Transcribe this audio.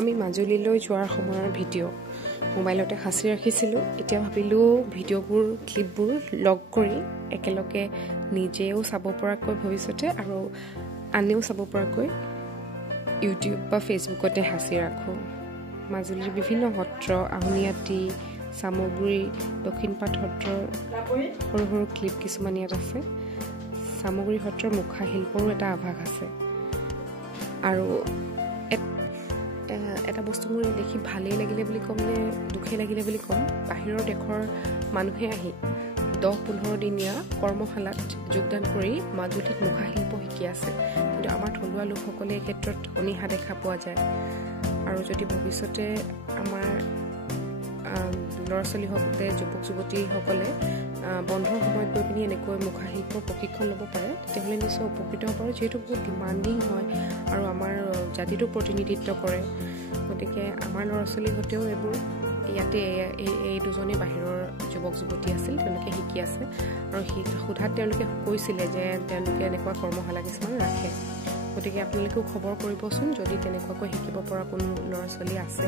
আমি মাজুলীলৈ যোৱাৰ সময়ৰ ভিডিঅ' মোবাইলতে সাঁচি ৰাখিছিলোঁ। এতিয়া ভাবিলোঁ ভিডিঅ'বোৰ ক্লিপবোৰ লগ কৰি একেলগে নিজেও চাব পৰাকৈ ভৱিষ্যতে আৰু আনেও চাব পৰাকৈ ইউটিউব বা ফেচবুকতে সাঁচি ৰাখোঁ। মাজুলীৰ বিভিন্ন সত্ৰ, আউনীআটী, চামগুৰি, দক্ষিণপাট সত্ৰৰ সৰু সৰু ক্লিপ কিছুমান ইয়াত আছে। চামগুৰি সত্ৰৰ মুখা শিল্পৰো এটা আভাস আছে। আৰু এটা বস্তু মোৰ দেখি ভালেই লাগিলে বুলি ক'ম নে দুখেই লাগিলে বুলি ক'ম, বাহিৰৰ দেশৰ মানুহে আহি 10-15 দিনীয়া কৰ্মশালাত যোগদান কৰি মাজুলীত মুখা শিল্প শিকি আছে। কিন্তু আমাৰ থলুৱা লোকসকলে এই ক্ষেত্ৰত অনীহা দেখা পোৱা যায়। আৰু যদি ভৱিষ্যতে আমাৰ ল'ৰা ছোৱালীসকলে, যুৱক যুৱতীসকলে বন্ধৰ সময়ত গৈ পিনি এনেকৈ মুখা শিল্পৰ প্ৰশিক্ষণ ল'ব পাৰে, তেতিয়াহ'লে নিশ্চয় উপকৃত হ'ব। যিহেতু বহুত ডিমাণ্ডিং হয় আৰু আমাৰ জাতিটোৰ প্ৰতিনিধিত্ব কৰে, গতিকে আমাৰ ল'ৰা ছোৱালীহঁতেও এইবোৰ ইয়াতে এই দুজনেই বাহিৰৰ যুৱক যুৱতী আছিল, তেওঁলোকে শিকি আছে। আৰু সোধাত তেওঁলোকে কৈছিলে যে তেওঁলোকে এনেকুৱা কৰ্মশালা কিছুমান ৰাখে। গতিকে আপোনালোকেও খবৰ কৰিবচোন যদি তেনেকুৱাকৈ শিকিব পৰা কোনো ল'ৰা ছোৱালী আছে।